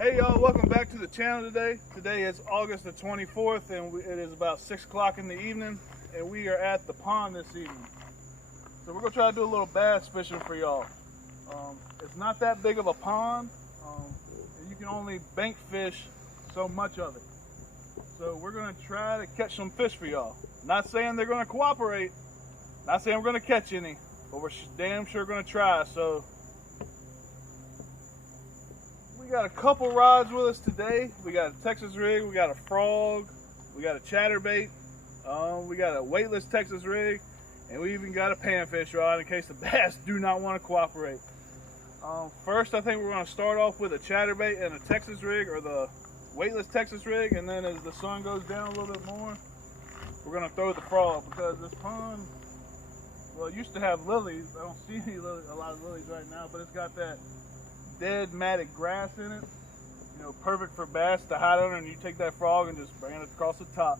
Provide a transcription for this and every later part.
Hey y'all, welcome back to the channel today. Today is August the 24th and it is about 6 o'clock in the evening and we are at the pond this evening. So we're going to try to do a little bass fishing for y'all. It's not that big of a pond and you can only bank fish so much of it. So we're going to try to catch some fish for y'all. Not saying they're going to cooperate, not saying we're going to catch any, but we're damn sure going to try. So we got a couple rods with us today. We got a Texas rig, we got a frog, we got a chatterbait, we got a weightless Texas rig, and we even got a panfish rod in case the bass do not want to cooperate. First, I think we're going to start off with a chatterbait and a Texas rig, or the weightless Texas rig, and then as the sun goes down a little bit more, we're going to throw the frog, because this pond, well, it used to have lilies. I don't see a lot of lilies right now, but it's got that dead matted grass in it, you know, perfect for bass to hide under, and you take that frog and just bring it across the top.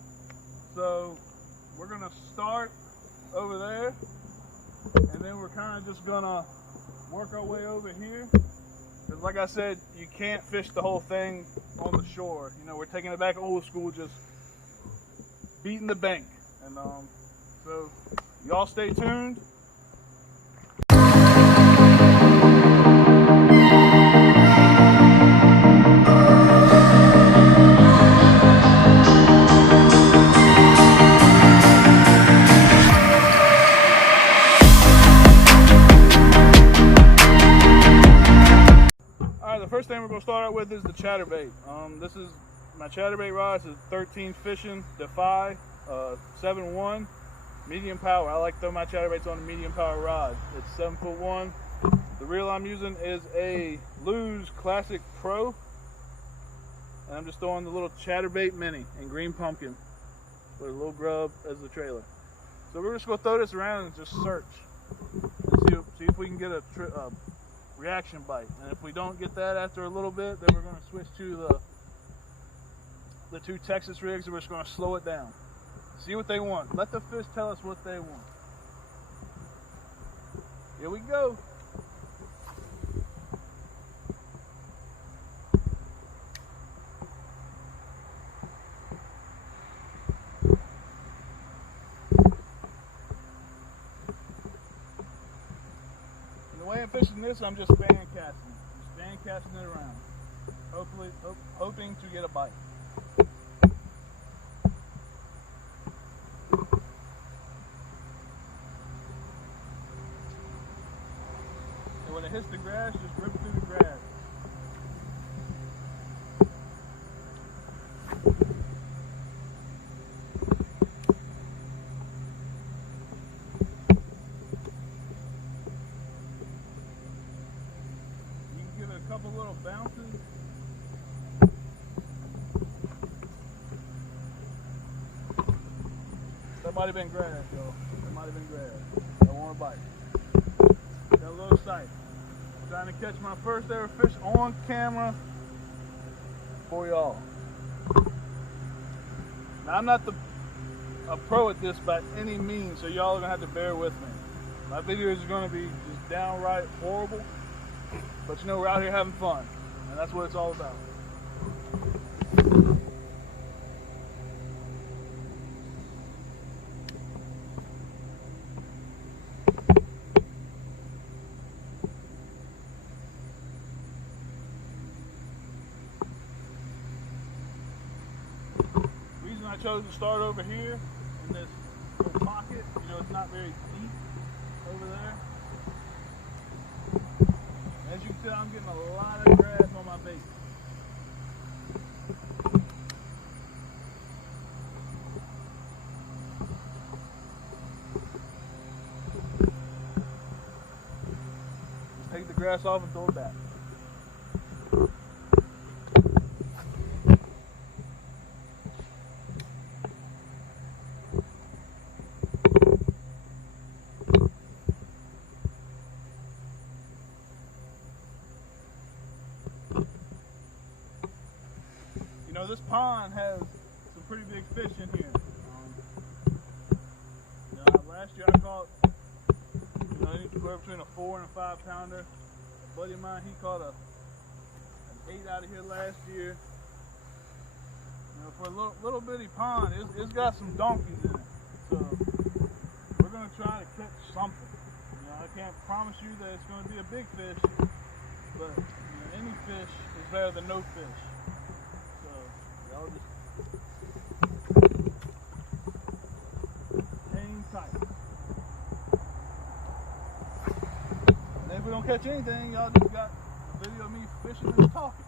So we're gonna start over there, and then we're kind of just gonna work our way over here, because like I said, you can't fish the whole thing on the shore. You know, we're taking it back old school, just beating the bank. And so y'all stay tuned. The first thing we're going to start out with is the chatterbait. This is my chatterbait rod. It's a 13 Fishing Defy 7-1 medium power. I like to throw my chatterbaits on a medium power rod. It's 7'1". The reel I'm using is a Lew's Classic Pro, and I'm just throwing the little chatterbait mini in green pumpkin with a little grub as the trailer. So we're just going to throw this around and just search and see if we can get a reaction bite. And if we don't get that after a little bit, then we're going to switch to the two Texas rigs, and we're just going to slow it down. See what they want. Let the fish tell us what they want. Here we go. The way I'm fishing this, I'm just fan casting it around, hoping to get a bite. And when it hits the grass, just rip through the grass. Couple little bounces. That might have been grass, y'all. That might have been grass. I want a bite. Got a little sight. Trying to catch my first ever fish on camera for y'all. Now, I'm not a pro at this by any means, so y'all are gonna have to bear with me. My videos are gonna be just downright horrible. But you know, we're out here having fun, and that's what it's all about. The reason I chose to start over here in this little pocket, you know, it's not very deep over there. As you can tell, I'm getting a lot of grass on my bait. Just take the grass off and throw it back. You know, this pond has some pretty big fish in here. Last year I caught, anywhere between a 4 and a 5 pounder. A buddy of mine, he caught an 8 out out of here last year. You know, for a little bitty pond, it's got some donkeys in it. So we're gonna try to catch something. You know, I can't promise you that it's gonna be a big fish, but you know, any fish is better than no fish. So y'all just hang tight. And if we don't catch anything, y'all just got a video of me fishing and talking.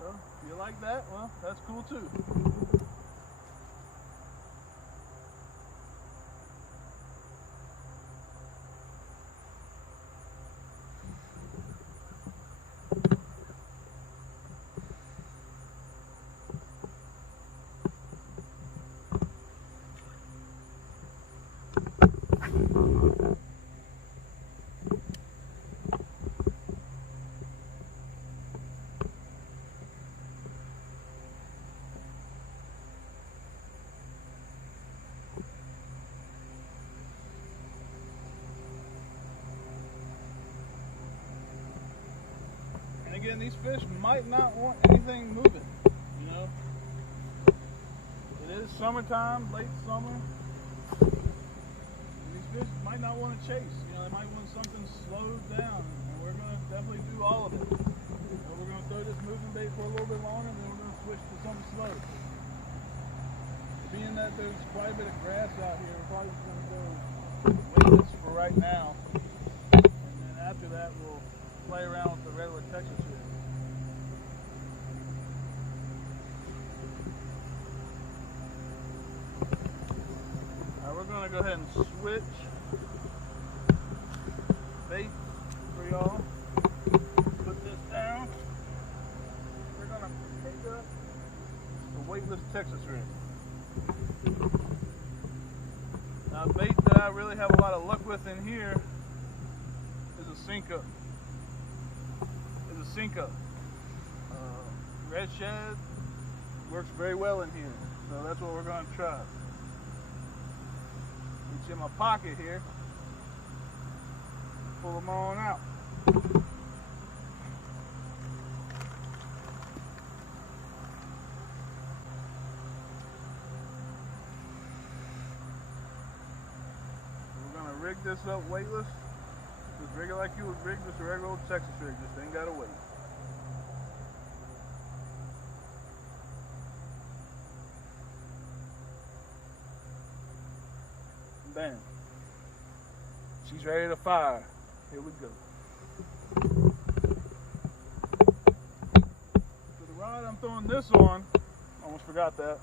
So if you like that, well, that's cool too. Again, these fish might not want anything moving, you know. It is summertime, late summer. These fish might not want to chase, you know, they might want something slowed down, and we're going to definitely do all of it. So we're going to throw this moving bait for a little bit longer, and then we're going to switch to something slow. Being that there's quite a bit of grass out here, we're probably just going to go weightless for right now, and then after that we'll play around with the regular Texas rig. Alright, we're going to go ahead and switch bait for y'all. Put this down. We're going to pick up the weightless Texas rig. Now, bait that I really have a lot of luck with in here is a Senko. Senko. Red shad works very well in here, so that's what we're going to try. Reach in my pocket here, pull them on out. We're going to rig this up weightless. Just rig it like you would rig just a regular old Texas rig, just ain't gotta wait. Bam. She's ready to fire. Here we go. So the rod I'm throwing this on, almost forgot that.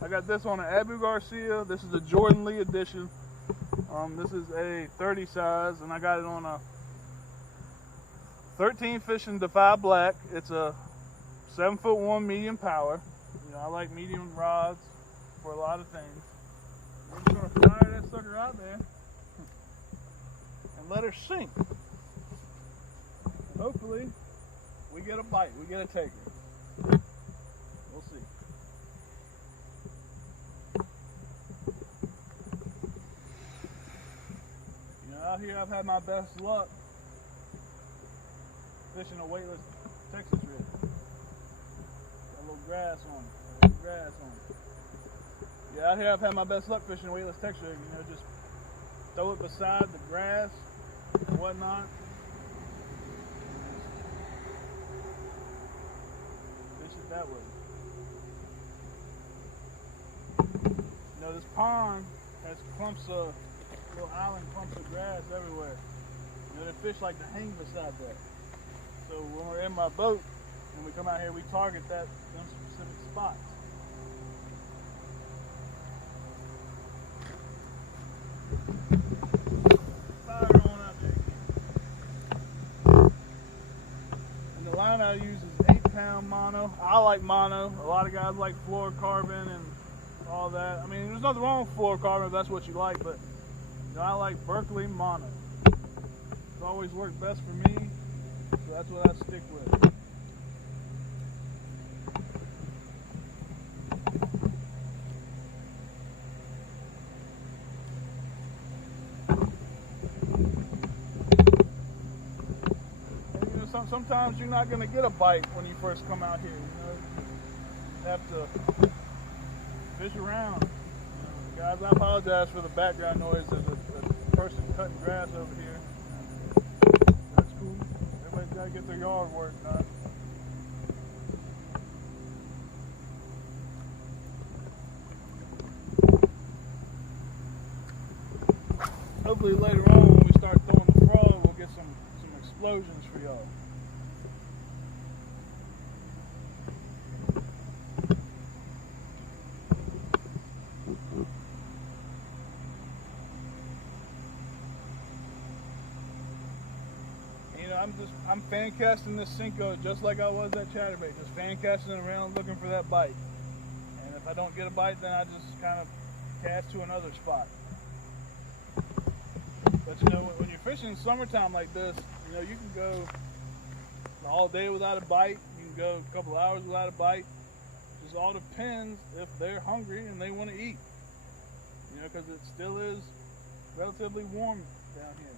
I got this on an Abu Garcia. This is the Jordan Lee edition. This is a 30 size, and I got it on a 13 Fishing Defy Black. It's a 7'1" medium power. You know, I like medium rods for a lot of things. We're just gonna fire that sucker out there and let her sink. And hopefully, we get a bite. We get a taker. We'll see. Out here I've had my best luck fishing a weightless Texas rig. Got a little grass on it. Yeah, out here I've had my best luck fishing a weightless Texas rig. You know, just throw it beside the grass and whatnot. Fish it that way. You know, this pond has clumps of little island clumps of grass everywhere. You know, the fish like to hang beside that. So when we're in my boat, when we come out here, we target them specific spots. Fire on out there. And the line I use is 8-pound mono. I like mono. A lot of guys like fluorocarbon and all that. I mean, there's nothing wrong with fluorocarbon if that's what you like, but you know, I like Berkley mono. It's always worked best for me, so that's what I stick with. And you know, sometimes you're not gonna get a bite when you first come out here. You have to fish around. Guys, I apologize for the background noise. There's a person cutting grass over here. That's cool. Everybody's got to get their yard work done. Hopefully later on when we start throwing the frog, we'll get some explosions for y'all. I'm fan casting this Senko just like I was at Chatterbait, just fan casting around looking for that bite. And if I don't get a bite, then I just kind of cast to another spot. But you know, when you're fishing summertime like this, you know, you can go all day without a bite. You can go a couple hours without a bite. It just all depends if they're hungry and they want to eat. You know, because it still is relatively warm down here.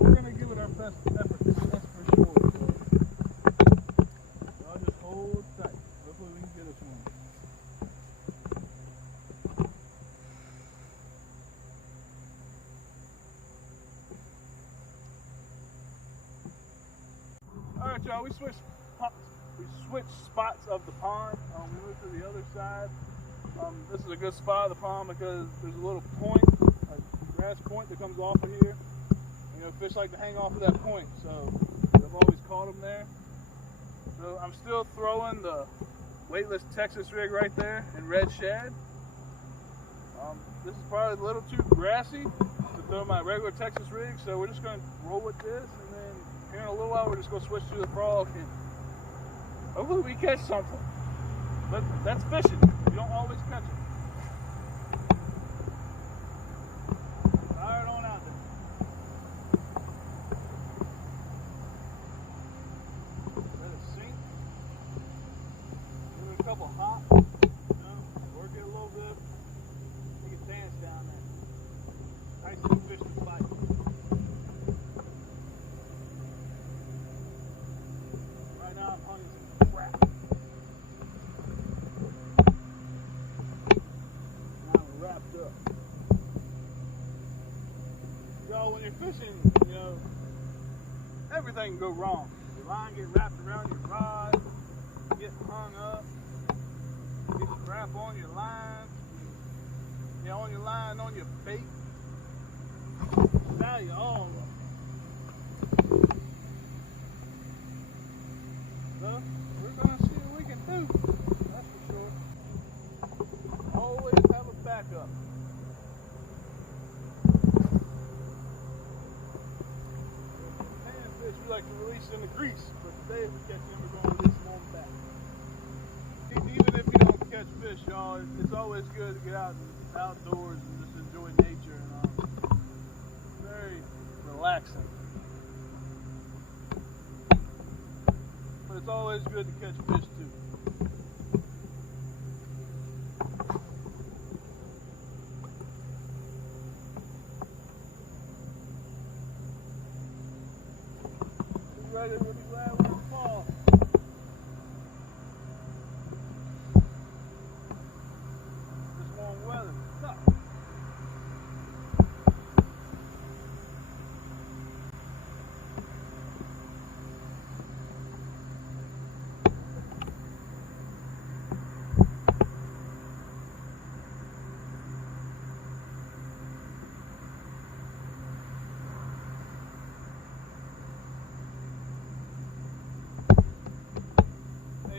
We're going to give it our best effort, that's for sure. So I'll just hold tight. Hopefully we can get this one. Alright y'all, we switched spots of the pond. We moved to the other side. This is a good spot of the pond because there's a little point, a grass point that comes off of here. You know, fish like to hang off of that point, so I've always caught them there. So I'm still throwing the weightless Texas rig right there in red shad. This is probably a little too grassy to throw my regular Texas rig, so we're just going to roll with this, and then here in a little while we're just going to switch to the frog, and hopefully we catch something. But that's fishing. You don't always catch it. Fire it on out there. Let it sink. Give it a couple hops. You know, work it a little bit. Make it dance down there. Nice little fish to bite. Right now I'm hunting some crap. Wrapped up. Y'all, when you're fishing, you know, everything can go wrong. Your line get wrapped around your rod, get hung up, get strap on your line, you know, on your line, on your bait. Now you all up. So, we're gonna see what we can do. That's for sure. Always have a backup. Panfish we like to release in the grease, but today if we catch them, we're going to release them on the back. Even if you don't catch fish, y'all, it's always good to get out outdoors and just enjoy nature. And very relaxing. But it's always good to catch fish too. Ready to be glad when it falls. This warm weather. Stop.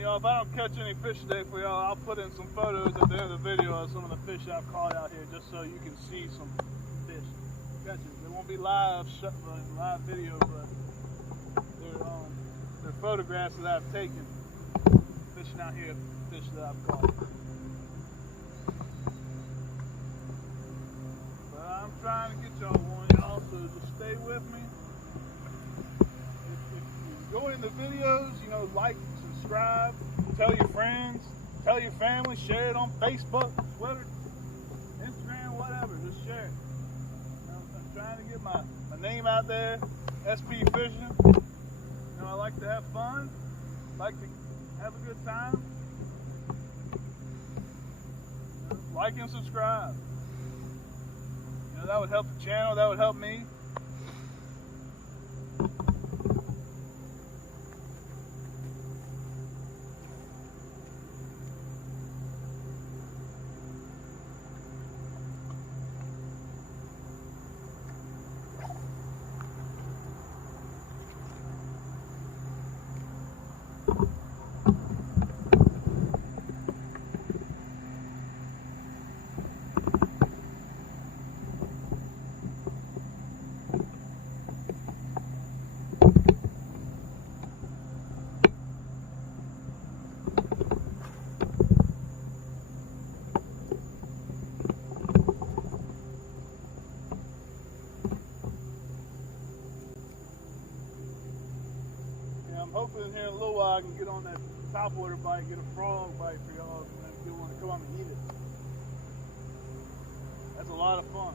If I don't catch any fish today for y'all, I'll put in some photos at the end of the video of some of the fish I've caught out here, just so you can see some fish. Catch it. They won't be live video, but they're photographs that I've taken fishing out here, fish that I've caught. But I'm trying to get y'all one, y'all, so just stay with me. If you enjoy the videos, you know, like, subscribe, tell your friends, tell your family, share it on Facebook, Twitter, Instagram, whatever, just share it. I'm trying to get my my name out there, SP Fishing. You know, I like to have fun, like to have a good time. You know, like and subscribe. You know, that would help the channel, that would help me. I'm hoping here in a little while I can get on that topwater bite, get a frog bite for y'all, and if you want to come on and eat it. That's a lot of fun.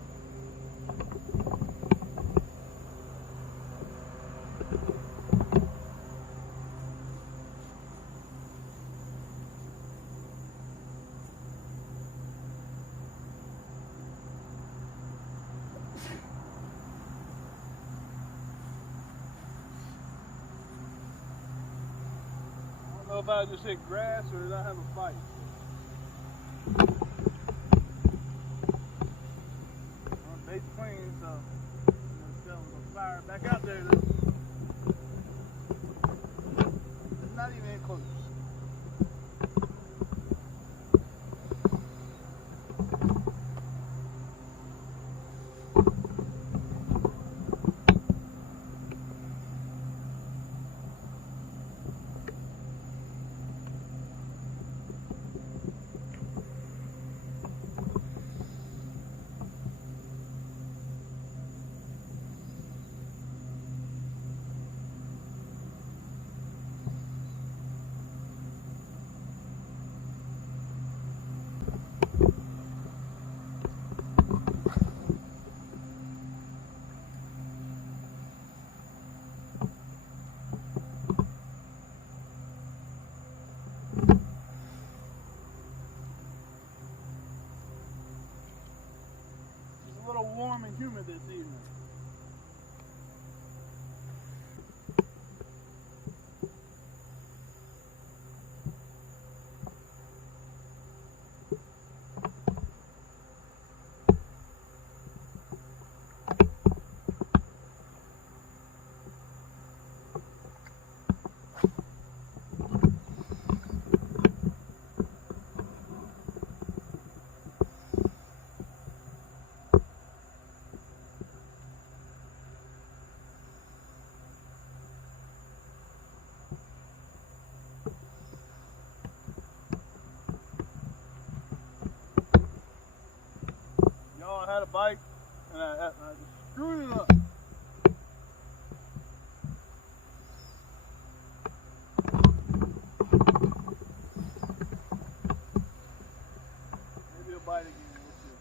I don't know if I just hit grass or did I have a bite. Bait's clean, so I'm gonna fire it back out there though. Not even close. A little warm and humid this evening. I had a bike and I just screwed it up. Maybe a bite again. We'll see.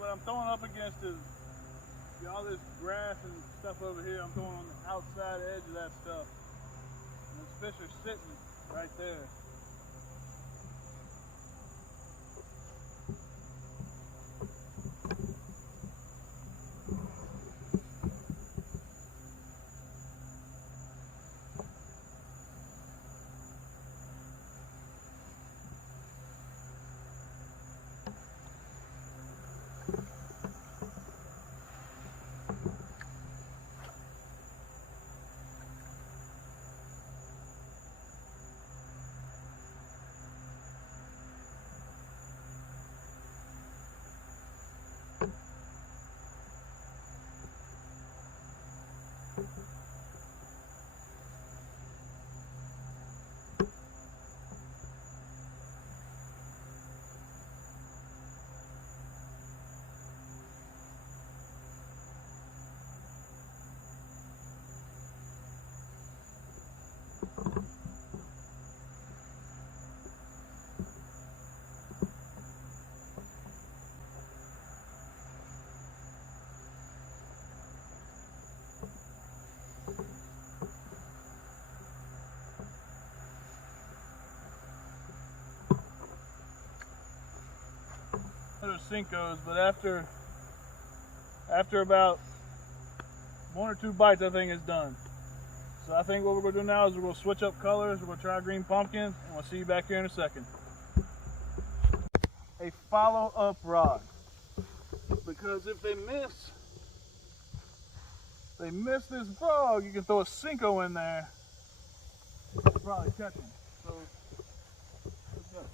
What I'm throwing up against is all this grass and stuff over here. I'm throwing on the outside edge of that stuff. And those fish are sitting right there. Those are Cincos, but after about 1 or 2 bites, I think it's done. So I think what we're going to do now is we're going to switch up colors. We're going to try green pumpkin, and we'll see you back here in a second. A follow-up rod, because if they miss this frog, you can throw a Cinco in there. They'll probably catch him. So let's go.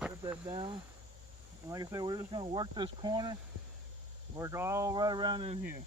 Put that down. And like I said, we're just going to work this corner, work all right around in here.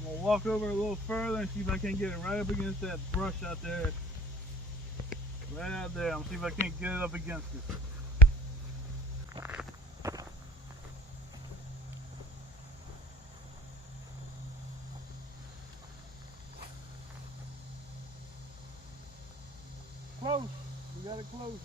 I'm gonna walk over a little further and see if I can get it right up against that brush out there. Right out there. I'm gonna see if I can't get it up against it. Close. We got it close.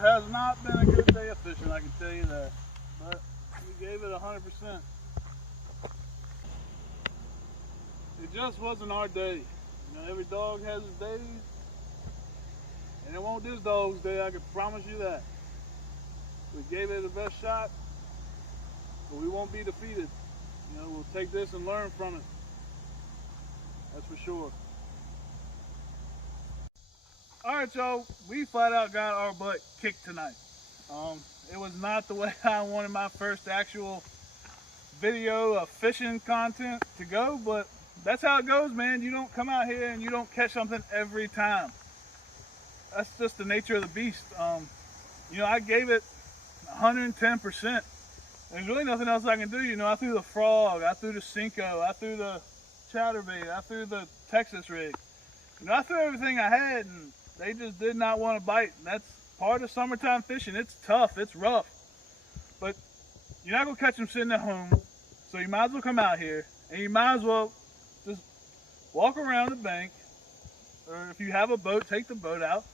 it has not been a good day of fishing, I can tell you that. But we gave it 100%. It just wasn't our day. You know, every dog has his days, and it won't this dog's day, I can promise you that. We gave it the best shot, but we won't be defeated. You know, we'll take this and learn from it. That's for sure. Alright, y'all, we flat out got our butt kicked tonight. It was not the way I wanted my first actual video of fishing content to go, but that's how it goes, man. You don't come out here and you don't catch something every time. That's just the nature of the beast. You know, I gave it 110%. There's really nothing else I can do. You know, I threw the frog, I threw the Senko, I threw the chatterbait, I threw the Texas rig. You know, I threw everything I had, and they just did not want to bite. And that's part of summertime fishing. It's tough, it's rough. But you're not going to catch them sitting at home, so you might as well come out here, and you might as well just walk around the bank, or if you have a boat, take the boat out.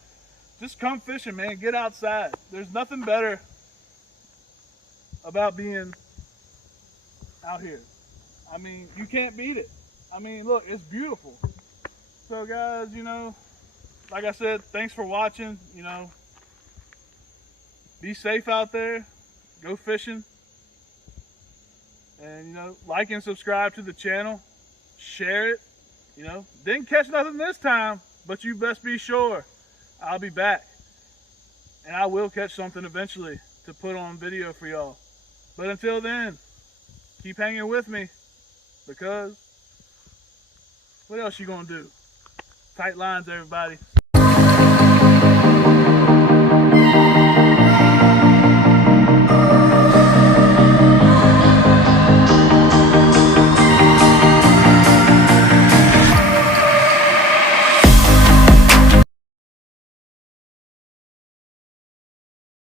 Just come fishing, man. Get outside. There's nothing better about being out here. I mean, you can't beat it. I mean, look, it's beautiful. So guys, you know, like I said, thanks for watching. You know, be safe out there, go fishing, and you know, like and subscribe to the channel, share it. You know, didn't catch nothing this time, but you best be sure I'll be back, and I will catch something eventually to put on video for y'all. But until then, keep hanging with me, because what else you gonna do? Tight lines, everybody.